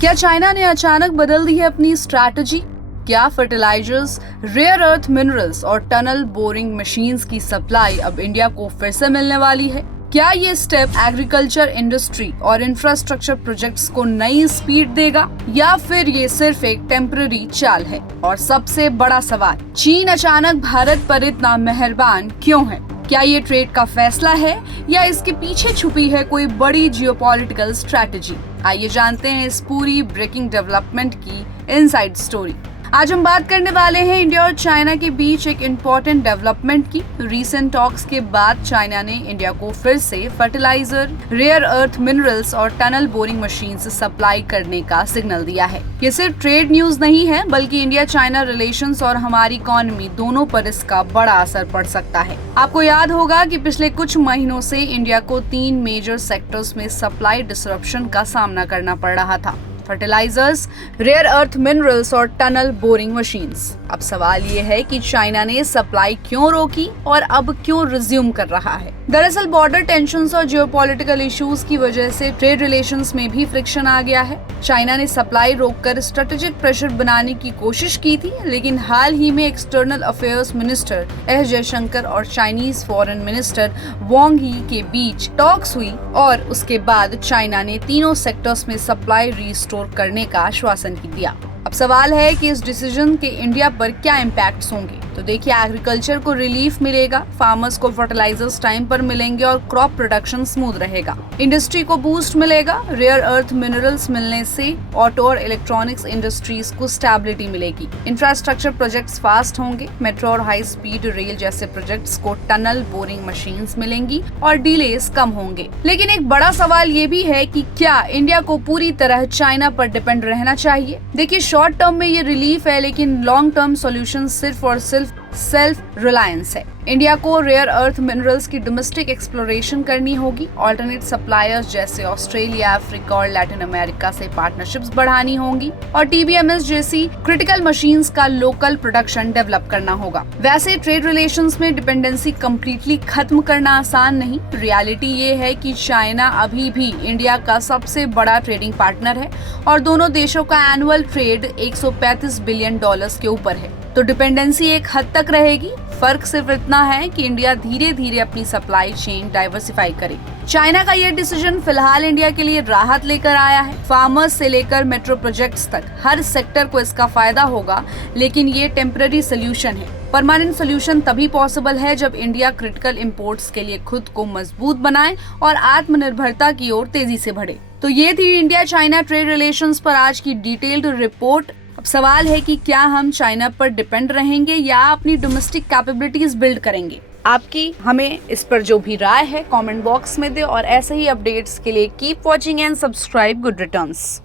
क्या चाइना ने अचानक बदल दी है अपनी स्ट्रैटेजी? क्या फर्टिलाइजर्स, रेयर अर्थ मिनरल्स और टनल बोरिंग मशीन्स की सप्लाई अब इंडिया को फिर से मिलने वाली है? क्या ये स्टेप एग्रीकल्चर इंडस्ट्री और इंफ्रास्ट्रक्चर प्रोजेक्ट्स को नई स्पीड देगा या फिर ये सिर्फ एक टेम्पररी चाल है? और सबसे बड़ा सवाल, चीन अचानक भारत पर इतना मेहरबान क्यों है? क्या ये ट्रेड का फैसला है या इसके पीछे छुपी है कोई बड़ी जियोपॉलिटिकल स्ट्रैटेजी? आइए जानते हैं इस पूरी ब्रेकिंग डेवलपमेंट की इनसाइड स्टोरी। आज हम बात करने वाले हैं इंडिया और चाइना के बीच एक इम्पोर्टेंट डेवलपमेंट की। रीसेंट टॉक्स के बाद चाइना ने इंडिया को फिर से फर्टिलाइजर, रेयर अर्थ मिनरल्स और टनल बोरिंग मशीन सप्लाई करने का सिग्नल दिया है। ये सिर्फ ट्रेड न्यूज नहीं है, बल्कि इंडिया चाइना रिलेशंस और हमारी इकोनॉमी दोनों पर इसका बड़ा असर पड़ सकता है। आपको याद होगा कि पिछले कुछ महीनों से इंडिया को 3 मेजर सेक्टर्स में सप्लाई डिसरप्शन का सामना करना पड़ रहा था: फर्टिलाइजर्स, रेयर अर्थ मिनरल्स और टनल बोरिंग मशीन्स। अब सवाल ये है कि चाइना ने सप्लाई क्यों रोकी और अब क्यों रिज्यूम कर रहा है? दरअसल बॉर्डर टेंशंस और जियोपॉलिटिकल इश्यूज की वजह से ट्रेड रिलेशंस में भी फ्रिक्शन आ गया है। चाइना ने सप्लाई रोककर स्ट्रेटेजिक प्रेशर बनाने की कोशिश की थी, लेकिन हाल ही में external affairs minister S Jaishankar और चाइनीज फॉरेन मिनिस्टर वांग यी के बीच टॉक्स हुई और उसके बाद चाइना ने तीनों सेक्टर्स में सप्लाई रिस्टोर करने का आश्वासन दिया। अब सवाल है कि इस डिसीजन के इंडिया पर क्या इम्पैक्ट्स होंगे। तो देखिए, एग्रीकल्चर को रिलीफ मिलेगा, फार्मर्स को फर्टिलाइजर्स टाइम पर मिलेंगे और क्रॉप प्रोडक्शन स्मूथ रहेगा। इंडस्ट्री को बूस्ट मिलेगा, रेयर अर्थ मिनरल्स मिलने से ऑटो और इलेक्ट्रॉनिक्स इंडस्ट्रीज को स्टेबिलिटी मिलेगी। इंफ्रास्ट्रक्चर प्रोजेक्ट्स फास्ट होंगे, मेट्रो और हाई स्पीड रेल जैसे प्रोजेक्ट्स को टनल बोरिंग मशीन्स मिलेंगी और डिलेस कम होंगे। लेकिन एक बड़ा सवाल ये भी है कि क्या इंडिया को पूरी तरह चाइना पर डिपेंड रहना चाहिए? देखिए, शॉर्ट टर्म में ये रिलीफ है, लेकिन लॉन्ग टर्म सॉल्यूशन सिर्फ और सिर्फ सेल्फ रिलायंस है। इंडिया को रेयर अर्थ मिनरल्स की डोमेस्टिक एक्सप्लोरेशन करनी होगी, ऑल्टरनेट सप्लायर्स जैसे ऑस्ट्रेलिया, अफ्रीका और लैटिन अमेरिका से पार्टनरशिप्स बढ़ानी होंगी और टीबीएमएस जैसी क्रिटिकल मशीन्स का लोकल प्रोडक्शन डेवलप करना होगा। वैसे ट्रेड रिलेशंस में डिपेंडेंसी कंप्लीटली खत्म करना आसान नहीं। रियलिटी ये है कि चाइना अभी भी इंडिया का सबसे बड़ा ट्रेडिंग पार्टनर है और दोनों देशों का एनुअल ट्रेड $135 बिलियन के ऊपर है। तो डिपेंडेंसी एक हद तक रहेगी। फर्क सिर्फ इतना है कि इंडिया धीरे धीरे अपनी सप्लाई चेन डाइवर्सिफाई करे। चाइना का ये डिसीजन फिलहाल इंडिया के लिए राहत लेकर आया है। फार्मर्स से लेकर मेट्रो प्रोजेक्ट्स तक हर सेक्टर को इसका फायदा होगा, लेकिन ये टेम्पररी सोल्यूशन है। परमानेंट सोल्यूशन तभी पॉसिबल है जब इंडिया क्रिटिकल इंपोर्ट्स के लिए खुद को मजबूत बनाए और आत्मनिर्भरता की ओर तेजी से बढ़े। तो ये थी इंडिया चाइना ट्रेड रिलेशंस पर आज की डिटेल्ड रिपोर्ट। अब सवाल है कि क्या हम चाइना पर डिपेंड रहेंगे या अपनी डोमेस्टिक कैपेबिलिटीज बिल्ड करेंगे? आपकी हमें इस पर जो भी राय है कमेंट बॉक्स में दे और ऐसे ही अपडेट्स के लिए keep watching and subscribe good returns.